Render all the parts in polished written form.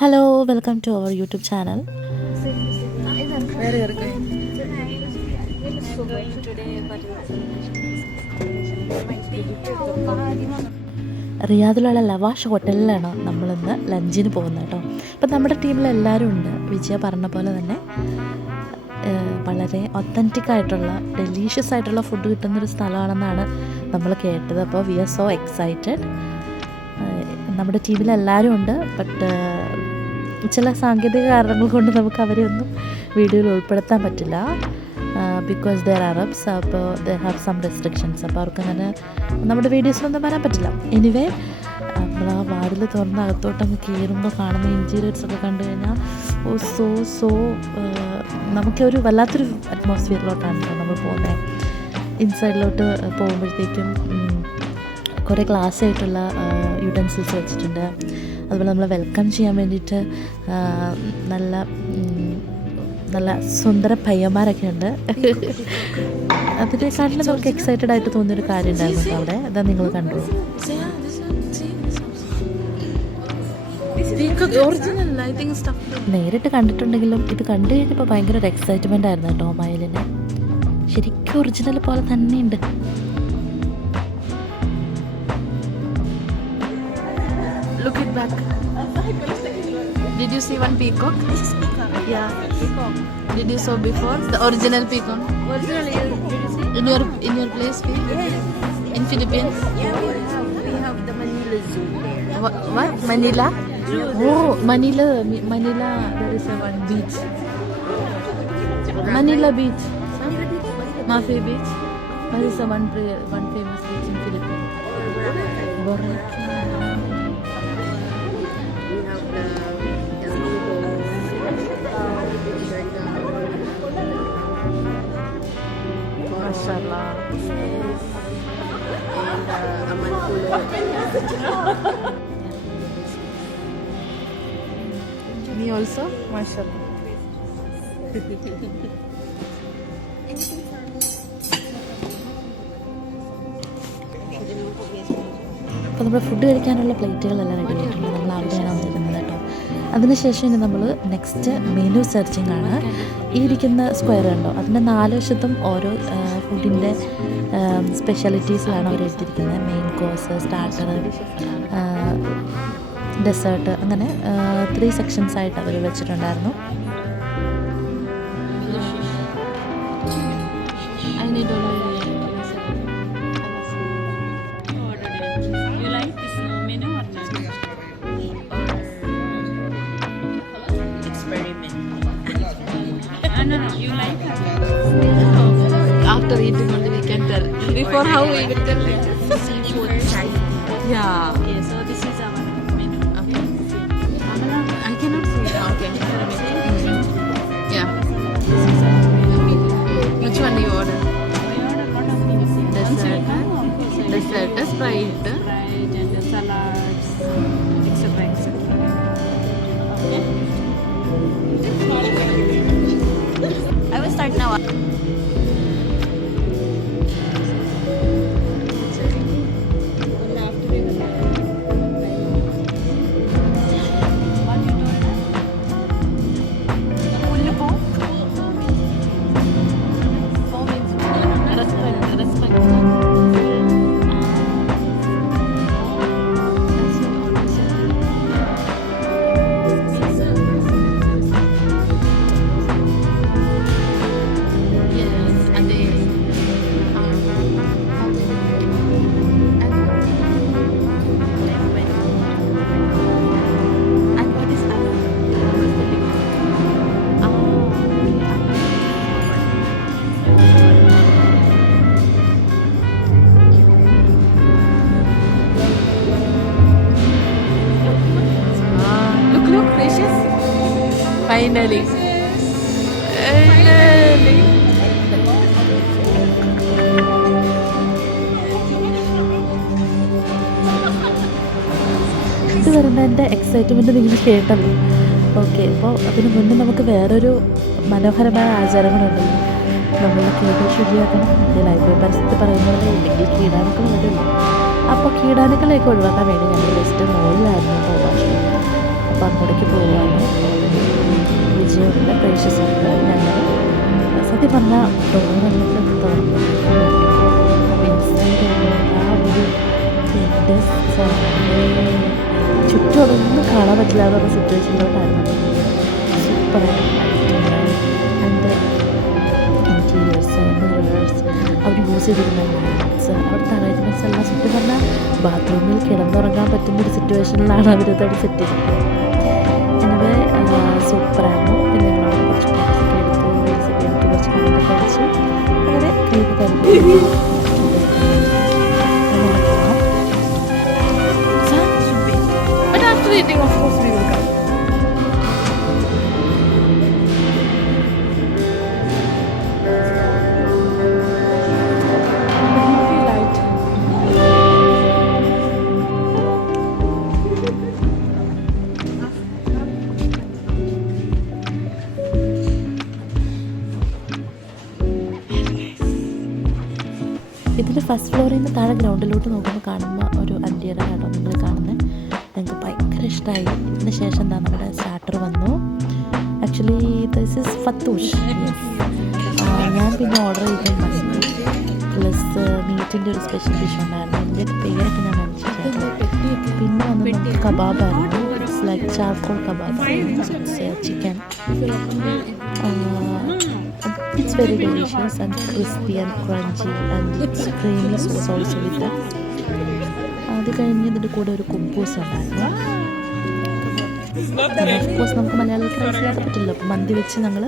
Hello, welcome to our YouTube channel. റിയാദിലുള്ള Lavash ഹോട്ടലിലാണ് നമ്മളിന്ന് ലഞ്ചിന് പോകുന്നത് കേട്ടോ. അപ്പം നമ്മുടെ ടീമിൽ എല്ലാവരും ഉണ്ട്. വിജയ പറഞ്ഞ പോലെ തന്നെ വളരെ ഒത്തൻറ്റിക് ആയിട്ടുള്ള ഡെലീഷ്യസ് ആയിട്ടുള്ള ഫുഡ് കിട്ടുന്നൊരു സ്ഥലമാണെന്നാണ് നമ്മൾ കേട്ടത്. അപ്പോൾ വി ആർ സോ എക്സൈറ്റഡ്. നമ്മുടെ ടീമിൽ എല്ലാവരും ഉണ്ട്. ബട്ട് ചില സാങ്കേതിക കാരണങ്ങൾ കൊണ്ട് നമുക്ക് അവരെ ഒന്നും വീഡിയോയിൽ ഉൾപ്പെടുത്താൻ പറ്റില്ല. ബിക്കോസ് ദർ അറബ്സ്, അപ്പോൾ ദർ ഹാവ് സം റെസ്ട്രിക്ഷൻസ്. അപ്പോൾ അവർക്കങ്ങനെ നമ്മുടെ വീഡിയോസിലൊന്നും വരാൻ പറ്റില്ല. എനിവേ നമ്മൾ ആ വാതിൽ തുറന്ന് അകത്തോട്ടങ്ങ് കയറുമ്പോൾ കാണുന്ന ഇൻറ്റീരിയേഴ്സൊക്കെ കണ്ടു കഴിഞ്ഞാൽ സോ നമുക്കൊരു വല്ലാത്തൊരു അറ്റ്മോസ്ഫിയറിലോട്ടാണ് നമ്മൾ പോകുന്നത്. ഇൻസൈഡിലോട്ട് പോകുമ്പോഴത്തേക്കും കുറേ ക്ലാസ് ആയിട്ടുള്ള യൂട്ടൻസിൽസ് വെച്ചിട്ടുണ്ട്. അതുപോലെ നമ്മളെ വെൽക്കം ചെയ്യാൻ വേണ്ടിയിട്ട് നല്ല സുന്ദര പയ്യന്മാരൊക്കെ ഉണ്ട്. അതിനെക്കാട്ടിലും നമുക്ക് എക്സൈറ്റഡ് ആയിട്ട് തോന്നിയൊരു കാര്യം ഉണ്ടായിരുന്നു അവിടെ. അതാ നിങ്ങൾ കണ്ടു. നേരിട്ട് കണ്ടിട്ടുണ്ടെങ്കിലും ഇത് കണ്ടു കഴിഞ്ഞപ്പോൾ ഭയങ്കര ഒരു എക്സൈറ്റ്മെൻ്റ് ആയിരുന്നു കേട്ടോ. മയിലിന് ശരിക്കും ഒറിജിനൽ പോലെ തന്നെയുണ്ട്. Look it back. Did you see one peacock? This is peacock. Yeah. Peacock. Did you saw before the original peacock? Originally, did you see? In your place, Yes. in Philippines? Yeah, we have the Manila Zoo there. What? Manila? Zoo. Oh, Manila. There is a one beach. Manila Beach. Mafi Beach. There is a one famous beach in Philippines. Boracay. We have the Mashallah. and Amanpulo. Me also? Mashallah. അപ്പോൾ നമ്മൾ food കഴിക്കാനുള്ള പ്ലേറ്റുകളെല്ലാം ready ആയിട്ടുണ്ട്. നമ്മൾ അവിടെയാണ് വന്നിരിക്കുന്നത് കേട്ടോ. അതിനുശേഷം ഇനി നമ്മൾ നെക്സ്റ്റ് മെനു സെർച്ചിങ് ആണ്. ഈ ഇരിക്കുന്ന സ്ക്വയർ ഉണ്ടോ, അതിൻ്റെ 4 വശത്തും ഓരോ ഫുഡിൻ്റെ സ്പെഷ്യാലിറ്റീസിലാണ് അവർ എടുത്തിരിക്കുന്നത്. മെയിൻ കോഴ്സ്, സ്റ്റാർട്ടർ, ഡെസേർട്ട്, അങ്ങനെ 3 സെക്ഷൻസ് ആയിട്ട് അവർ വെച്ചിട്ടുണ്ടായിരുന്നു. I need to You like this menu or not? Experiment. No. You like it? after eating only we can tell. Before how we will tell? Seafood side. Yeah. Okay, so this is our menu. Okay. I cannot see it. Okay. Yeah. Which one do you order? We order one of these. Dessert. Dessert, Sprite. Fried and the salads, etc. Okay. I will start now. Look, precious. Finally. ഇത് വരുന്ന എൻ്റെ excitement നിങ്ങൾ കേട്ടല്ലോ. Okay, അപ്പോൾ അതിന് മുന്നേ നമുക്ക് വേറൊരു മനോഹരമായ ആചാരങ്ങളുണ്ടല്ലോ. നമ്മൾ കേക്ക് ശുചിയാക്കണം. ലൈബ്രറി പരിസ്ഥിതി പറയുന്നത് ഇല്ലെങ്കിൽ കീടാണുക്കൾ വരുമല്ലോ. അപ്പോൾ കീടാണുക്കളെയൊക്കെ ഒഴിവാക്കാൻ വേണ്ടി ഞങ്ങൾ ജസ്റ്റ് മുകളിലായിരുന്നു പോകാൻ. അപ്പോൾ അങ്ങോട്ടേക്ക് പോവുക. കാണാൻ പറ്റില്ല എന്നുള്ള സിറ്റുവേഷനിലോട്ടായിരുന്നു. സൂപ്പറായിട്ട് ആൻഡ് ഇൻറ്റീരിയേഴ്സ്, മിറേഴ്സ്, അവർ യൂസ് ചെയ്തിരുന്ന ലൈറ്റ്സ്, അവിടുത്തെ അറേഞ്ച്മെൻറ്റ്സ് എല്ലാം സത്യം പറഞ്ഞാൽ ബാത്റൂമിൽ കിടന്നുറങ്ങാൻ പറ്റുന്നൊരു സിറ്റുവേഷനിലാണ് അവരിതവിടെ സെറ്റ് ചെയ്തിട്ടുള്ളത്. എനിവേ സൂപ്പറായിരുന്നു. പിന്നെ ഞങ്ങളവിടെ കുറച്ച് ഫോട്ടോസൊക്കെ എടുത്തു, റീൽസൊക്കെ എടുത്ത് കുറച്ച് കണ്ടൊക്കെ അടിച്ച് അങ്ങനെ കയ്യിൽ തരുന്നു. But after eating, of course, we will come. ഇതിൽ ഫസ്റ്റ് ഫ്ലോറിൽ നിന്ന് താഴെ ഗ്രൗണ്ടിലോട്ട് നോക്കുമ്പോൾ കാണുന്ന ഒരു അന്റിയുടെ കേട്ടോ നിങ്ങൾ കാണുന്നത്. ഞങ്ങൾക്ക് ഭയങ്കര ഇഷ്ടമായി. ഇതിന് ശേഷം എന്താ നമ്മുടെ സ്റ്റാർട്ടർ വന്നു. Actually this is fattoush. ഞാൻ പിന്നെ ഓർഡർ ചെയ്ത മന്തി പ്ലസ് മീറ്റിൻ്റെ ഒരു സ്പെഷ്യൽ ഡിഷ് ഉണ്ടായിരുന്നു. എൻ്റെ പേരൊക്കെ ഞാൻ മനസ്സിലായിരുന്നു. പിന്നെ വന്ന് നമുക്ക് കബാബായിരുന്നു. It's like charcoal kebab, chicken. It's very delicious and crispy and crunchy and it's creamy sauce also with that. അത് കഴിഞ്ഞ് ഇതിൻ്റെ കൂടെ ഒരു കുബൂസ് ഉണ്ടായിരുന്നു. ഓഫ്കോഴ്സ് നമുക്ക് മലയാളികൾക്ക് മനസ്സിലാക്കാൻ പറ്റില്ല, അപ്പോൾ മന്തി വെച്ച് ഞങ്ങൾ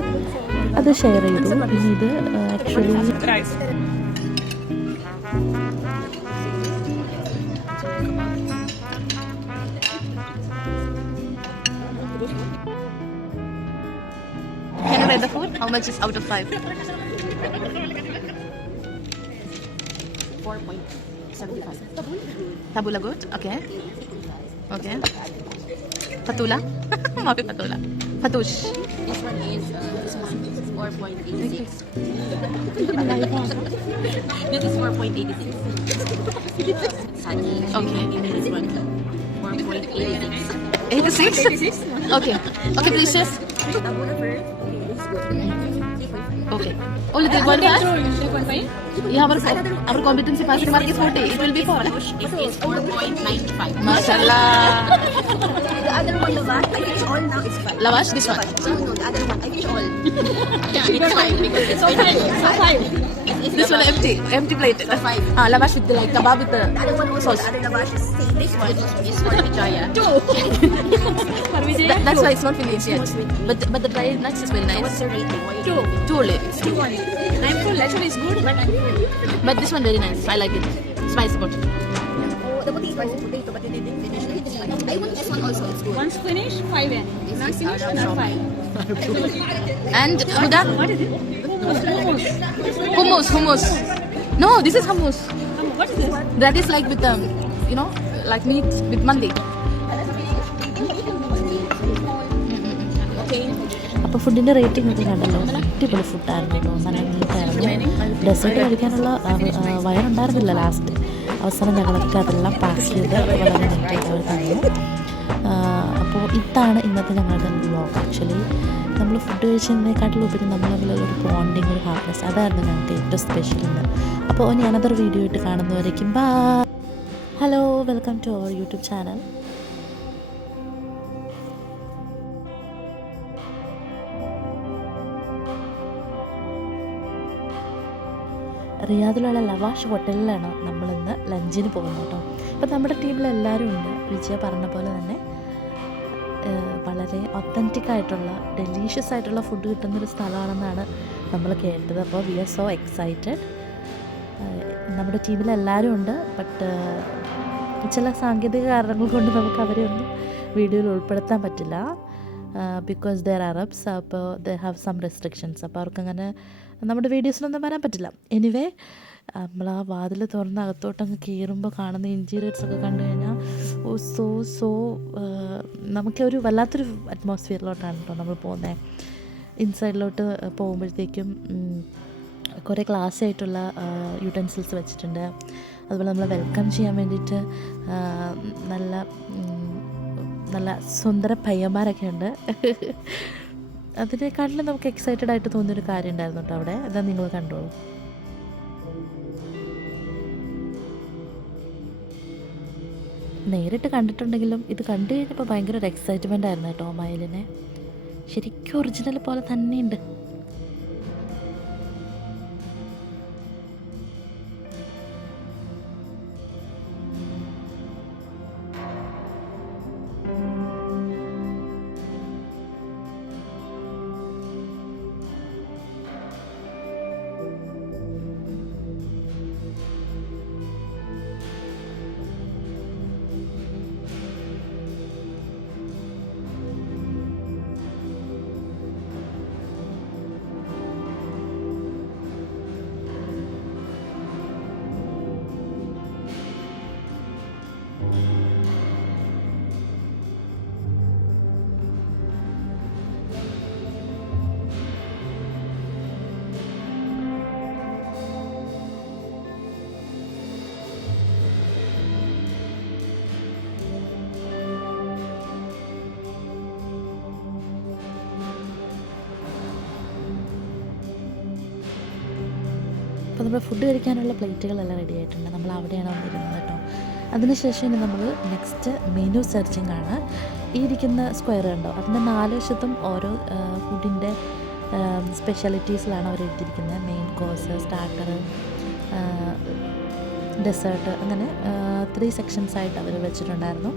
അത് ഷെയർ ചെയ്തു. പിന്നെ ഇത് actually Can you rate the food? How much is out of 5? 4.75. Tabula good? Okay. Okay. Fatula? Mafi Fatula. Fatouche. This one is 4.86. This is 4.86. Sagi. Okay. This one 4.86. 86? Okay. Okay, please just. Tabula first. Okay. Only the one pass? 3.5? Yeah, our competency passing mark is 40. It will be 4. It is 4.95. Mashallah. The other one, Lavash, I finish all now. It's 5. Lavash, this one. No, the other one, I finish all. Yeah, it's 5 because it's 5. This one empty plate. 5. Lavash with the like kebab with the The other one also, sauce. the other Lavash is same. This one is for Vijaya. That's why it's not finished yet. But the dry nuts is very What's nice. your rating? Why you 2 only. I'm full. Actually, it's good. But this one very nice. I like it. Spice pot. Oh, the potato, but they didn't finish it. I want this one also. It's good. Once finished, 5 yen. Not finished, not 5. And Huda? What is it? Hummus. No, this is hummus. What is this? That is like with like meat with mandi. Okay. അപ്പോൾ ഫുഡിൻ്റെ rating ഒക്കെ കണ്ടല്ലോ. അടിപൊളി ഫുഡായിരുന്നു കേട്ടോ, നല്ല നീറ്റായിരുന്നു. Desert കഴിക്കാനുള്ള വയറുണ്ടായിരുന്നില്ല last. അവസാനം ഞങ്ങളൊക്കെ അതെല്ലാം പാസ് ചെയ്ത് വളരെ നീറ്റായിട്ട് അവർ തന്നു. അപ്പോൾ ഇതാണ് ഇന്നത്തെ ഞങ്ങളുടെ വ്ളോഗ്. ആക്ച്വലി നമ്മൾ ഫുഡ് കഴിച്ചതിനെക്കാട്ടിലുപരി നമ്മൾ തമ്മിലുള്ള ഒരു ബോണ്ടിങ്, ഒരു ഹാപ്പിനെസ്, അതായിരുന്നു ഞങ്ങൾക്ക് ഏറ്റവും സ്പെഷ്യൽ ഇന്ന്. അപ്പോൾ ഞാൻ അതൊരു വീഡിയോ ആയിട്ട് കാണുന്നവരേക്കും bye. Hello, welcome to our YouTube channel. റിയാദിലുള്ള ലവാഷ് ഹോട്ടലിലാണ് നമ്മളിന്ന് ലഞ്ചിന് പോകുന്നത് കേട്ടോ. അപ്പോൾ നമ്മുടെ ടീമിലെല്ലാവരും ഉണ്ട്. വിജയ പറഞ്ഞ പോലെ തന്നെ വളരെ ഒത്തൻറ്റിക് ആയിട്ടുള്ള ഡെലീഷ്യസ് ആയിട്ടുള്ള ഫുഡ് കിട്ടുന്നൊരു സ്ഥലമാണെന്നാണ് നമ്മൾ കേട്ടത്. അപ്പോൾ വി ആർ സോ എക്സൈറ്റഡ്. നമ്മുടെ ടീമിലെല്ലാവരും ഉണ്ട്. ബട്ട് ചില സാങ്കേതിക കാരണങ്ങൾ കൊണ്ട് നമുക്ക് അവരെ ഒന്നും വീഡിയോയിൽ ഉൾപ്പെടുത്താൻ പറ്റില്ല. Because there Arabs. അപ്പോൾ ദേ ഹാവ് സം റെസ്ട്രിക്ഷൻസ്. അപ്പോൾ അവർക്കങ്ങനെ നമ്മുടെ വീഡിയോസിലൊന്നും വരാൻ പറ്റില്ല. എനിവേ, നമ്മൾ ആ വാതിൽ തുറന്ന് അകത്തോട്ടങ്ങ് കയറുമ്പോൾ കാണുന്ന ഇൻറ്റീരിയേഴ്സൊക്കെ കണ്ടു കഴിഞ്ഞാൽ സോ നമുക്കൊരു വല്ലാത്തൊരു അറ്റ്മോസ്ഫിയറിലോട്ടാണ് കേട്ടോ നമ്മൾ പോകുന്നത്. ഇൻസൈഡിലോട്ട് പോകുമ്പോഴത്തേക്കും കുറേ ക്ലാസ് ആയിട്ടുള്ള യൂട്ടൻസിൽസ് വെച്ചിട്ടുണ്ട്. അതുപോലെ നമ്മളെ വെൽക്കം ചെയ്യാൻ വേണ്ടിയിട്ട് നല്ല സുന്ദര പയ്യന്മാരൊക്കെ ഉണ്ട്. അതിനെക്കാട്ടിലും നമുക്ക് എക്സൈറ്റഡ് ആയിട്ട് തോന്നിയൊരു കാര്യം ഉണ്ടായിരുന്നു കേട്ടോ അവിടെ. അതാ നിങ്ങൾ കണ്ടോളൂ. നേരിട്ട് കണ്ടിട്ടുണ്ടെങ്കിലും ഇത് കണ്ടു കഴിഞ്ഞപ്പോൾ ഭയങ്കര ഒരു എക്സൈറ്റ്മെൻ്റ് ആയിരുന്നു കേട്ടോ മയിലിനെ. ശരിക്കും ഒറിജിനൽ പോലെ തന്നെയുണ്ട്. അപ്പോൾ നമ്മൾ ഫുഡ് കഴിക്കാനുള്ള പ്ലേറ്റുകളെല്ലാം റെഡി ആയിട്ടുണ്ട്. നമ്മൾ അവിടെയാണ് വന്നിരുന്നത് കേട്ടോ. അതിനുശേഷം ഇനി നമ്മൾ നെക്സ്റ്റ് മെനു സെർച്ചിങ് ആണ്. ഈ ഇരിക്കുന്ന സ്ക്വയർ കണ്ടോ, അതിൻ്റെ 4 വശത്തും ഓരോ ഫുഡിൻ്റെ സ്പെഷ്യാലിറ്റീസിലാണ് അവർ എഴുതിയിരിക്കുന്നത്. മെയിൻ കോഴ്സ്, സ്റ്റാർട്ടർ, ഡെസേർട്ട്, അങ്ങനെ 3 സെക്ഷൻസായിട്ട് അവർ വെച്ചിട്ടുണ്ടായിരുന്നു.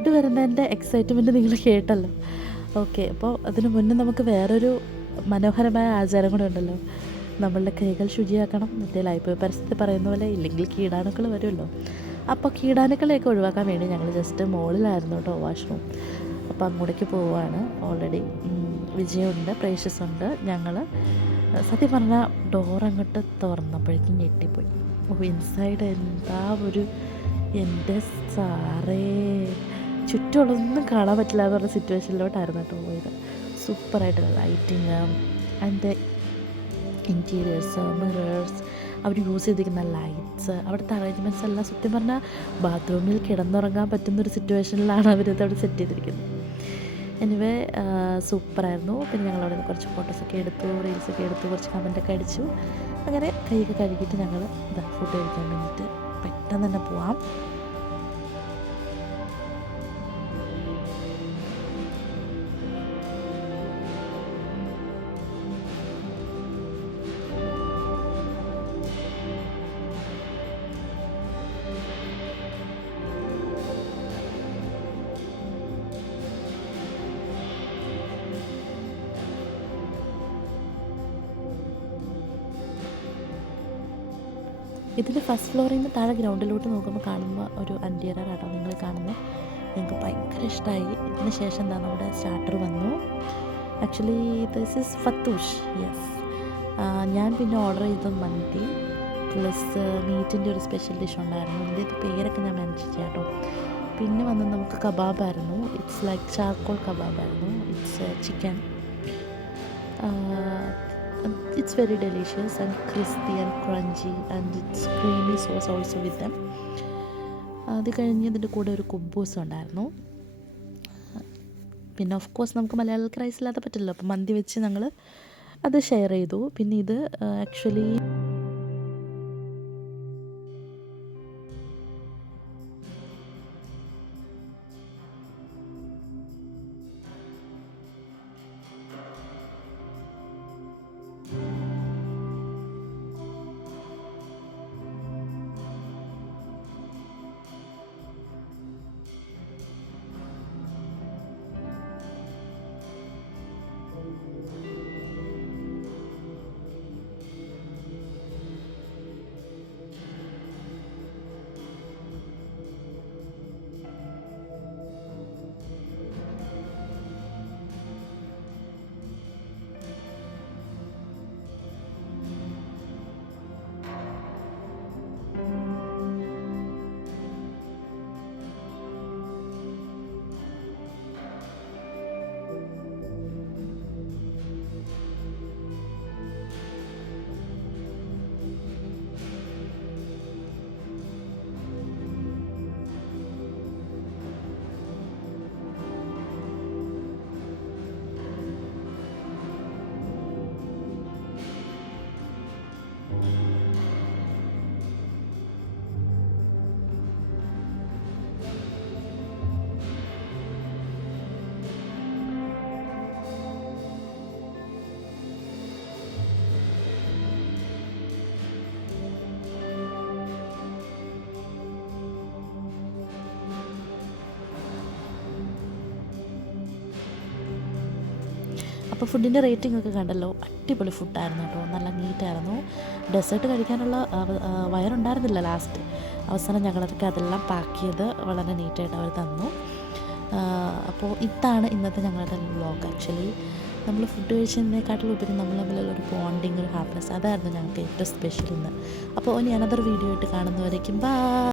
ഫുഡ് വരുന്നതിൻ്റെ എക്സൈറ്റ്മെൻറ്റ് നിങ്ങൾ കേട്ടല്ലോ. ഓക്കെ, അപ്പോൾ അതിന് മുന്നേ നമുക്ക് വേറൊരു മനോഹരമായ ആചാരം കൂടെ ഉണ്ടല്ലോ. നമ്മളുടെ കൈകൾ ശുചിയാക്കണം. മറ്റേ ലൈഫ് പരസ്യത്തിൽ പറയുന്ന പോലെ, ഇല്ലെങ്കിൽ കീടാണുക്കൾ വരുമല്ലോ. അപ്പോൾ കീടാണുക്കളെയൊക്കെ ഒഴിവാക്കാൻ വേണ്ടി ഞങ്ങൾ ജസ്റ്റ് മുകളിലായിരുന്നു കേട്ടോ വാഷ്റൂം. അപ്പോൾ അങ്ങോട്ടേക്ക് പോവുകയാണ്. ഓൾറെഡി വിജയമുണ്ട്, പ്രേഷ്യസ് ഉണ്ട്. ഞങ്ങൾ സത്യം പറഞ്ഞാൽ ഡോർ അങ്ങോട്ട് തുറന്നപ്പോഴേക്കും ഞെട്ടിപ്പോയി. ഇൻസൈഡ് എന്താ ഒരു, എൻ്റെ സാറേ, ചുറ്റുമുള്ളതൊന്നും കാണാൻ പറ്റില്ല എന്ന് പറഞ്ഞ സിറ്റുവേഷനിലോട്ടായിരുന്നു കേട്ടോ പോയത്. സൂപ്പറായിട്ടുള്ള ലൈറ്റിങ്, അതിൻ്റെ ഇൻറ്റീരിയേഴ്സ്, മിറേഴ്സ്, അവർ യൂസ് ചെയ്തിരിക്കുന്ന ലൈറ്റ്സ്, അവിടുത്തെ അറേഞ്ച്മെൻറ്റ്സ് എല്ലാം സത്യം പറഞ്ഞാൽ ബാത്റൂമിൽ കിടന്നുറങ്ങാൻ പറ്റുന്നൊരു സിറ്റുവേഷനിലാണ് അവരിത് അവിടെ സെറ്റ് ചെയ്തിരിക്കുന്നത്. എനിവേ സൂപ്പറായിരുന്നു. പിന്നെ ഞങ്ങളവിടെ നിന്ന് കുറച്ച് ഫോട്ടോസൊക്കെ എടുത്തു, റീൽസൊക്കെ എടുത്തു, കുറച്ച് കമൻറ്റൊക്കെ അടിച്ചു. അങ്ങനെ കൈയൊക്കെ കഴുകിയിട്ട് ഞങ്ങൾ ഫുഡ് കഴിക്കാൻ വേണ്ടിയിട്ട് പെട്ടെന്ന് തന്നെ പോവാം. ഇതിൻ്റെ ഫസ്റ്റ് ഫ്ലോറിൽ നിന്ന് താഴെ ഗ്രൗണ്ടിലോട്ട് നോക്കുമ്പോൾ കാണുമ്പോൾ ഒരു അൻറ്റിയറാട്ടോ നിങ്ങൾ കാണുന്നത്. ഞങ്ങൾക്ക് ഭയങ്കര ഇഷ്ടമായി. ഇതിന് ശേഷം എന്താ നമ്മുടെ സ്റ്റാർട്ടർ വന്നു. Actually this is fattoush. Yes, ഞാൻ പിന്നെ ഓർഡർ ചെയ്ത മന്തി പ്ലസ് മീറ്റിൻ്റെ ഒരു സ്പെഷ്യൽ ഡിഷ് ഉണ്ടായിരുന്നു. ഇതിൻ്റെ പേരൊക്കെ ഞാൻ മാനേജ് ചെയ്യാം കേട്ടോ. പിന്നെ വന്നത് നമുക്ക് കബാബായിരുന്നു. ഇറ്റ്സ് ലൈക്ക് ചാർക്കോൾ കബാബായിരുന്നു. It's chicken. It's very delicious and crispy and crunchy and it's creamy sauce also with them. അത് കഴിഞ്ഞ് ഇതിൻ്റെ കൂടെ ഒരു കുബൂസ് ഉണ്ടായിരുന്നു. പിന്നെ ഓഫ് കോഴ്സ് നമുക്ക് മലയാളികൾക്ക് റൈസ് ഇല്ലാതെ പറ്റില്ലല്ലോ, അപ്പോൾ മന്തി വെച്ച് ഞങ്ങൾ അത് ഷെയർ ചെയ്തു. പിന്നെ ഇത് ആക്ച്വലി അപ്പോൾ ഫുഡിൻ്റെ റേറ്റിംഗ് ഒക്കെ കണ്ടല്ലോ. അടിപൊളി ഫുഡായിരുന്നു കേട്ടോ, നല്ല നീറ്റായിരുന്നു. ഡെസേർട്ട് കഴിക്കാനുള്ള വയറുണ്ടായിരുന്നില്ല ലാസ്റ്റ്. അവസാനം ഞങ്ങളൊക്കെ അതെല്ലാം പാക്ക് ചെയ്ത് വളരെ നീറ്റായിട്ട് അവർ തന്നു. അപ്പോൾ ഇതാണ് ഇന്നത്തെ ഞങ്ങളുടെ വ്ളോഗ്. ആക്ച്വലി നമ്മൾ ഫുഡ് കഴിച്ചതിനെക്കാട്ടിലും ഉപരി നമ്മൾ തമ്മിലുള്ള ഒരു ബോണ്ടിങ്, ഒരു ഹാപ്പിനെസ്, അതായിരുന്നു ഞങ്ങൾക്ക് ഏറ്റവും സ്പെഷ്യൽ ഇന്ന്. അപ്പോൾ ഇനി അനദർ വീഡിയോ ആയിട്ട് കാണുന്നവരേക്കും ബൈ.